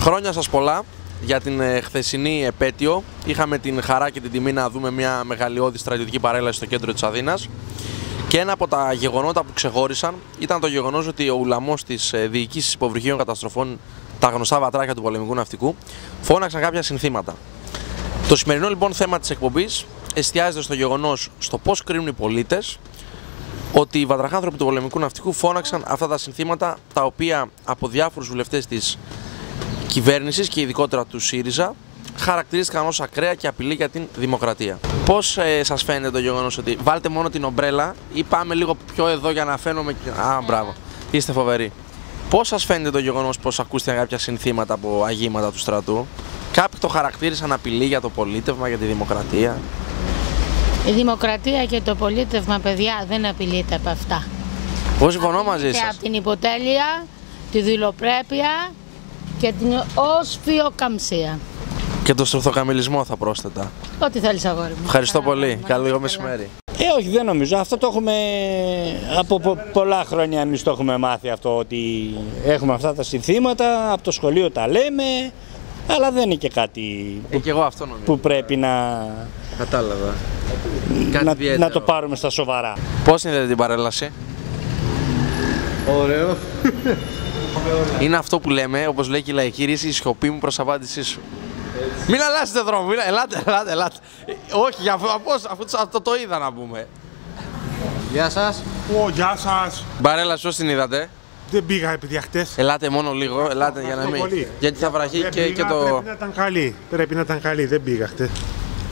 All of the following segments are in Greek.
Χρόνια σας πολλά για την χθεσινή επέτειο. Είχαμε την χαρά και την τιμή να δούμε μια μεγαλειώδη στρατιωτική παρέλαση στο κέντρο της Αθήνας. Και ένα από τα γεγονότα που ξεχώρισαν ήταν το γεγονός ότι ο ουλαμός της διοίκησης υποβρυχίων καταστροφών, τα γνωστά βατράκια του πολεμικού ναυτικού, φώναξαν κάποια συνθήματα. Το σημερινό λοιπόν θέμα της εκπομπής εστιάζεται στο γεγονός στο πώς κρίνουν οι πολίτες ότι οι βατραχάνθρωποι του πολεμικού ναυτικού φώναξαν αυτά τα συνθήματα, τα οποία από διάφορους βουλευτές της κυβέρνησης και ειδικότερα του ΣΥΡΙΖΑ χαρακτηρίστηκαν ως ακραία και απειλή για την δημοκρατία. Πώς σας φαίνεται το γεγονός ότι βάλτε μόνο την ομπρέλα ή πάμε λίγο πιο εδώ για να φαίνομαι. Μπράβο, είστε φοβεροί. Πώς σας φαίνεται το γεγονός πως ακούστηκαν κάποια συνθήματα από αγήματα του στρατού? Κάποιοι το χαρακτήρισαν απειλή για το πολίτευμα, για τη δημοκρατία. Η δημοκρατία και το πολίτευμα, παιδιά, δεν απειλείται από αυτά. Πώς συμφωνώ μαζί σας. Από την υποτέλεια, τη δουλοπρέπεια και την όσφιοκαμψία. Και το στρουθοκαμιλισμό θα πρόσθετα. Ό,τι θέλεις, αγόρι μου. Ευχαριστώ πολύ. Καλό μεσημέρι. Όχι, δεν νομίζω. Αυτό το έχουμε από πολλά χρόνια. Εμείς το έχουμε μάθει αυτό, ότι έχουμε αυτά τα συνθήματα, από το σχολείο τα λέμε, αλλά δεν είναι και κάτι και εγώ αυτό που πρέπει να... Κατάλαβα. Να το πάρουμε στα σοβαρά. Πώς είδατε την παρέλαση? Ωραίο. Είναι αυτό που λέμε, όπως λέει και η λαϊκή ρίση, η σιωπή μου προς απάντησή σου. Μην αλλάσετε δρόμο, ελάτε. Όχι, αφού το είδα να πούμε. Γεια σας. Γεια σας. Παρέλαση, πώς την είδατε? Δεν πήγα επειδή χτες. Ελάτε μόνο λίγο, ελάτε για να μην. Γιατί θα βραχεί και το... Πρέπει να ήταν καλή, δεν πήγα χτες.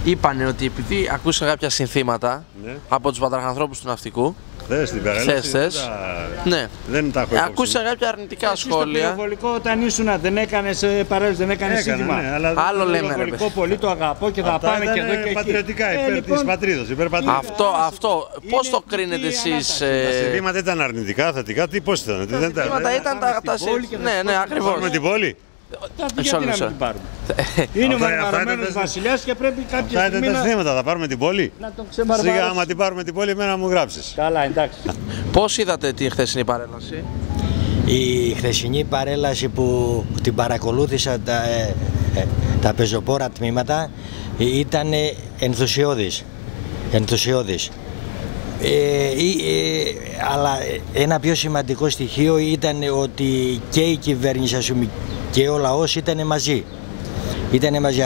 Είπανε ότι επειδή ακούσαν κάποια συνθήματα από τους βατραχανθρώπους του ναυτικού. Χθες την παρέλαση. Ναι. Δεν τα έχω υπόψη. Ακούσαν κάποια αρνητικά σχόλια. Στο πυροβολικό όταν ήσουν δεν έκανες παρέλαση, δεν έκανες σύνθημα. Άλλο λέμε, ρε πυροβολικό πολύ το αγαπώ και θα πάμε και εδώ και εκεί. Πατριωτικά, υπέρ της πατρίδος, Αυτό. Πώς το κρίνετε εσείς? Τα συνθήματα ήταν αρνητικά, θετικά, πώς ήταν? Τα συνθήματα ήταν τα... Ναι, ακριβώς. Πάρουμε την πόλη. Γιατί να μην την πάρουμε? Είναι ο μαρμαρωμένος βασιλιάς και πρέπει κάποια στιγμή τα συνθήματα, θα πάρουμε την πόλη. Να τον ξεμαρμαρώσουμε. Σιγά, άμα την πάρουμε την πόλη, εμένα μου γράψεις. Καλά, εντάξει. Πώς είδατε τη χθεσινή παρέλαση? Η χθεσινή παρέλαση που την παρακολούθησα τα πεζοπόρα τμήματα ήταν ενθουσιώδης. Αλλά ένα πιο σημαντικό στοιχείο ήταν ότι και η κυβέρνηση και ο λαός ήταν μαζί.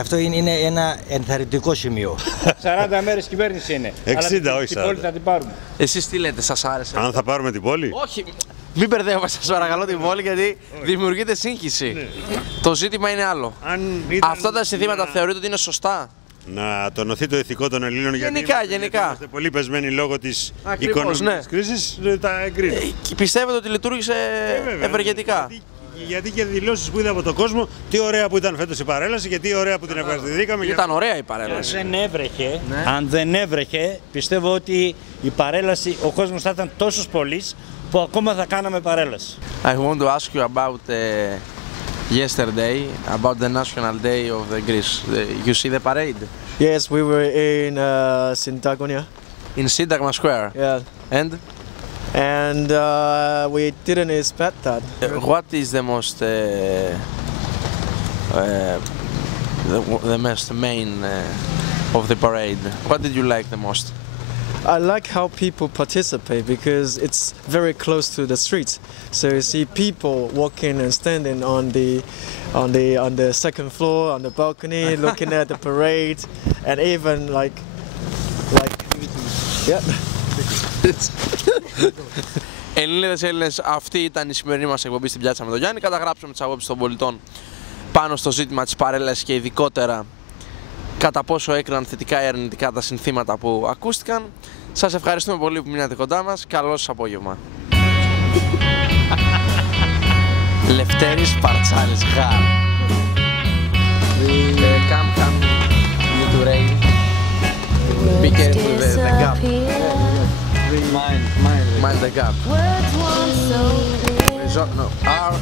Αυτό είναι ένα ενθαρρυντικό σημείο. 40 μέρες κυβέρνηση είναι. 60, όχι 40. Την πόλη θα την πάρουμε. Εσείς τι λέτε, σας άρεσε? Αν θα πάρουμε την πόλη? Όχι, μην μπερδεύουμε, σας παρακαλώ, την πόλη, γιατί δημιουργείται σύγχυση. Ναι. Το ζήτημα είναι άλλο. Αυτά τα συνθήματα θεωρείτε ότι είναι σωστά? Να τονωθεί το ηθικό των Ελλήνων, γενικά. Είμαστε πολύ πεσμένοι λόγω της οικονομικής κρίσης, τα εγκρίνω. Πιστεύετε ότι λειτουργήσε ευεργετικά? Γιατί και δηλώσεις που είδα από τον κόσμο, τι ωραία που ήταν φέτος η παρέλαση και τι ωραία που την ευχαριστηθήκαμε. Ήταν ωραία η παρέλαση. Αν δεν έβρεχε, πιστεύω ότι η παρέλαση, ο κόσμος θα ήταν τόσος πολύς που ακόμα θα κάναμε παρέλαση. I want to ask you about yesterday, about the National Day of the Greece. You see the parade? Yes, we were in Syntagma. In Syntagma Square? Yeah. And we didn't expect that. What is the most main of the parade? What did you like the most? I like how people participate because it's very close to the streets. So you see people walking and standing on the second floor, on the balcony, looking at the parade, and even like yeah. Έλληνες, αυτή ήταν η σημερινή μας εκπομπή στην Πιάτσα με τον Γιάννη. Καταγράψαμε τις απόψεις των πολιτών πάνω στο ζήτημα της παρέλασης και ειδικότερα κατά πόσο έκριναν θετικά ή αρνητικά τα συνθήματα που ακούστηκαν. Σας ευχαριστούμε πολύ που μείνατε κοντά μας. Καλό σας απόγευμα. Λευτέρης Παρτσάλης, Χάρ. Come, little rain. Be careful with the gap. Mind the gap. No, R.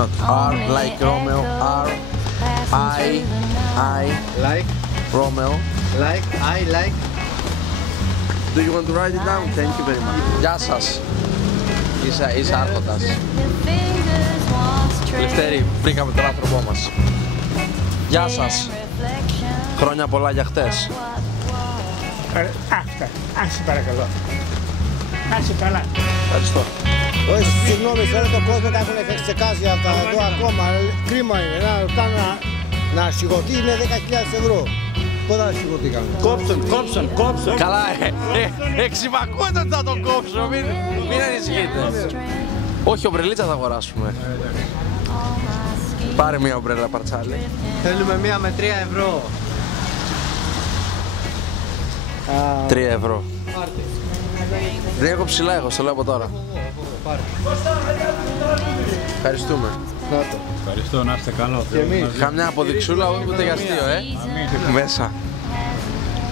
Not R like Romeo, R. I Like, Romeo. I like. Do you want to write it down? Thank you very much. Γεια σας. Είσαι άρχοντας. Λευτέρη, βρήκαμε τον άνθρωπό μας. Γεια σας. Χρόνια πολλά για χτες. Αυτά. Άσε παρακαλώ. Άσε καλά. Ευχαριστώ. Όχι, συγγνώμη, σε όλο τον κόσμο τα έχουν ξεκάσει αυτά εδώ ακόμα. Κρίμα είναι. Να σιγωθεί είναι 10.000 ευρώ. Πότε να σιγωθήκαμε. Κόψον. Καλά, εξυπακούεται ότι θα τον κόψω, μην ανησυχείτε. Όχι, ομπρελίτσα θα αγοράσουμε. Πάρε μία ομπρέλα, παρτσάλι. Θέλουμε μία με 3 ευρώ. 3 ευρώ. Δεν έχω ψηλά, εγώ στο λέω από τώρα. Ευχαριστούμε. Ευχαριστώ, να είστε καλό. Είχα μια αποδειξούλα ούτε για αστείο, μέσα.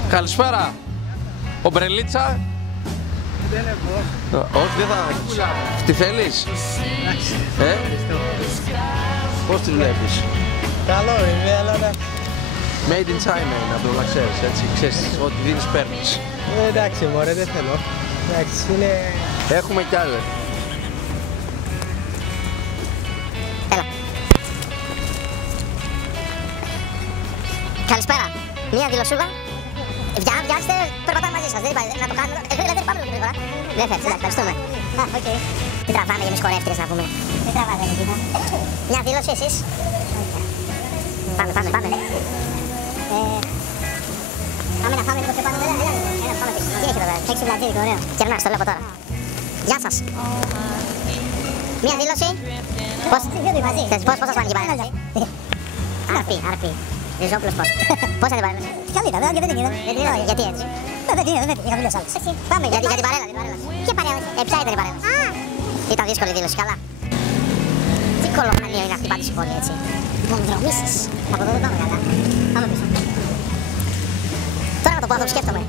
Καλησπέρα. Ομπρελίτσα. Όχι, δεν θα... Τι θέλεις? Πώς τη βλέπεις? Καλό είναι, αλλά... Made in China είναι, απλό να ξέρεις, έτσι. Ξέρεις, ό,τι δίνεις παίρνεις. Εντάξει, μωρέ, δεν θέλω. Εντάξει, είναι... Έχουμε κι άλλα. Έλα. Καλησπέρα. Μία δηλωσούλα. Βιάστε, περπατάμε μαζί σας. Δεν υπάρχει, να το κάνουμε. Δεν πάμε λίγο γρήγορα. Δεν θέλεις, εντάξει, ευχαριστούμε. Οκ. Τι τραβάμε για εμείς χορεύτριες να πούμε. Δεν τραβάτε, δεν κοίτα. Μια δήλωση εσείς. Πάμε. Πάμε να φάμε λίγο πιο πάνω. Έλα, πάμε πίσω. Τι έχει εδώ πέρα. Έχεις βλατζίδικο, ωραίο. Κερνάς, το λέω από τώρα. Γεια σας. Μια δήλωση. Πώς σας πάνε την παρέλαση. Άρπη. Ριζόπουλος πώς. Πώς θα την παρέλαση. Καλύτερα, δεν την είδα. Γιατί έτσι. Δεν την είδα, είχα δουλειές άλλες. Πάμε για την παρέλαση. Ποια παρέλαση. Ποια ήταν η παρέλαση. Ήταν δύσκολη δήλωση, καλά. Τι κολομανία είναι αυτή πάντως η πόλη έτσι. Βομδρομήσεις. Από εδώ δεν πάμε καλά. Πάμε πίσω. Τώρα να το πω αυτό που σκέφτομαι.